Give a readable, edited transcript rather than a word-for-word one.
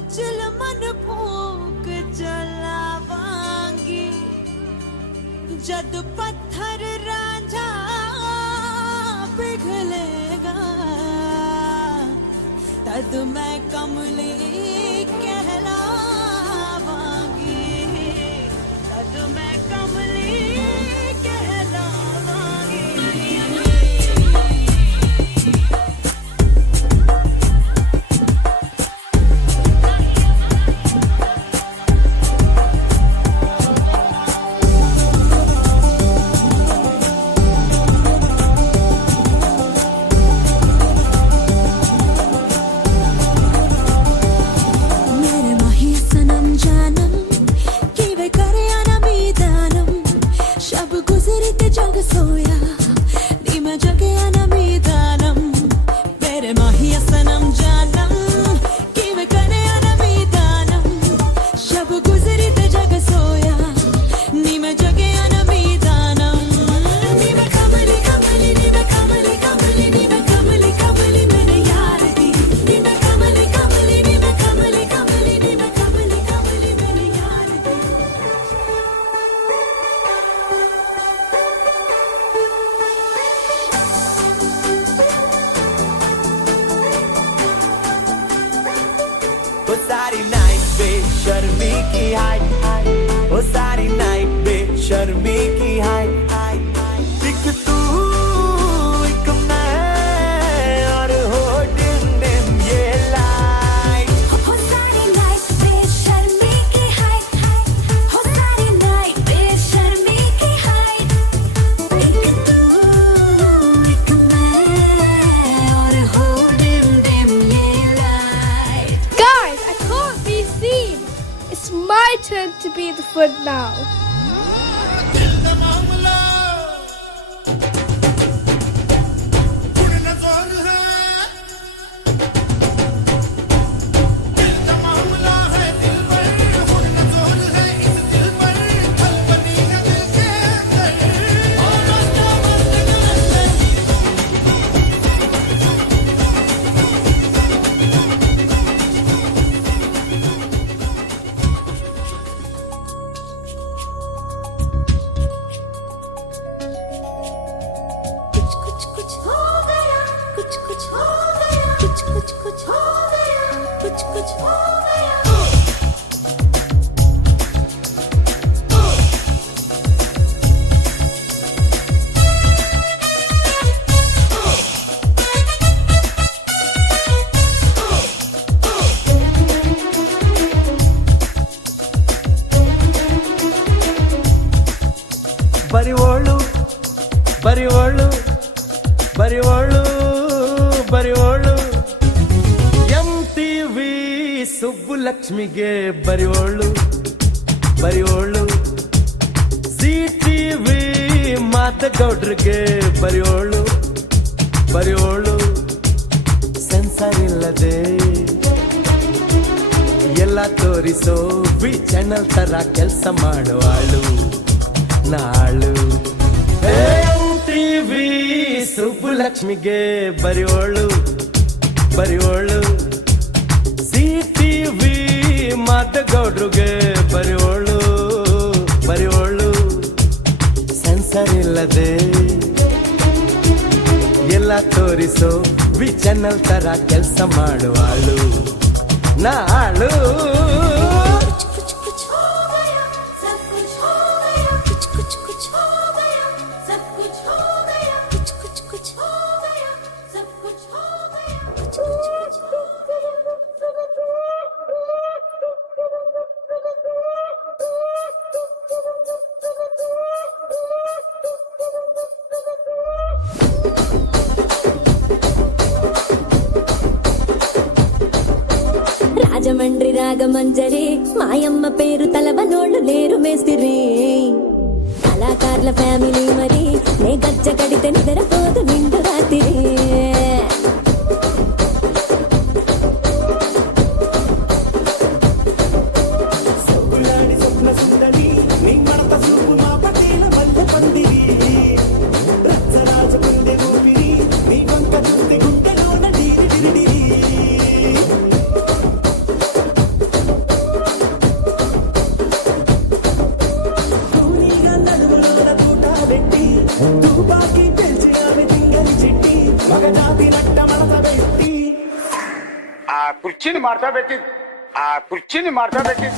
चिलमन फूक जलावांगी जद पत्थर रांझा पिघलेगा तद मैं कमली कहलावांगी तद मैं कमली कहलावांगी ओ सारी नाइट बेशर्मी की हाय ओ सारी नाइट बेशर्मी की हाय एक तू एक मैं और हो डिम डिम ये लाइट हो सारी नाइट बेशर्मी की हाय हो सारी नाइट बेशर्मी की हाय एक तू एक मैं और हो डिम डिम ये light Guys, I can't be seen. It's my turn to be the foot now. कुछ हो गया कुछ कुछ हो गया कुछ कुछ कुछ हो गया कुछ कुछ हो गया ಬರಿವೋಳು ಬರಿವೋಳು ಬರಿವೋಳು ಬರಿವೋಳು MTV ಸುಬ್ಬುಲಕ್ಷ್ಮಿಗೆ ಬರಿವೋಳು ಬರಿವೋಳು CTV ಮಾತಗೌಡ್ರಿಗೆ ಬರಿವೋಳು ಬರಿವೋಳು ಸೆನ್ಸರ್ ಇಲ್ಲದೆ ಎಲ್ಲ ತೋರಿಸೋ ವಿ ಚಾನೆಲ್ ತರ ಕೆಲಸ ಮಾಡುವಾಳು ನಾಳು MTV ಸುಬ್ಬುಲಕ್ಷ್ಮಿಗೆ ಬರಿವೋಳು ಬರಿವೋಳು CTV ಮಾತಗೌಡ್ರಿಗೆ ಬರಿವೋಳು ಬರಿವೋಳು ಸೆನ್ಸರ್ ಇಲ್ಲದೆ ಎಲ್ಲ ತೋರಿಸೋ ವಿ ಚಾನೆಲ್ ತರ ಕೆಲಸ ಮಾಡುವಾಳು ನಾಳು कुछ कुछ हो गया सब कुछ हो गया कुछ कुछ कुछ हो गया सब कुछ हो गया कुछ कुछ कुछ हो गया सब कुछ हो गया कुछ कुछ कुछ हो రాజమండ్రి రాగమంజరి మాయమ్మ పేరు తలవనోళ్ళు లేరు మేస్తిరి కళాకారుల ఫ్యామిలీ మరి నే గజ్జ కడితే నిద్రపోదు నిండు రాత్రి పెట్టి తుపాకి పిలిచి ఆమె తింగలి చిట్టి మగజాతి నట్ట మడత పెట్టి ఆ కుర్చీని మార్చా పెట్టి ఆ కుర్చీని మార్చా పెట్టి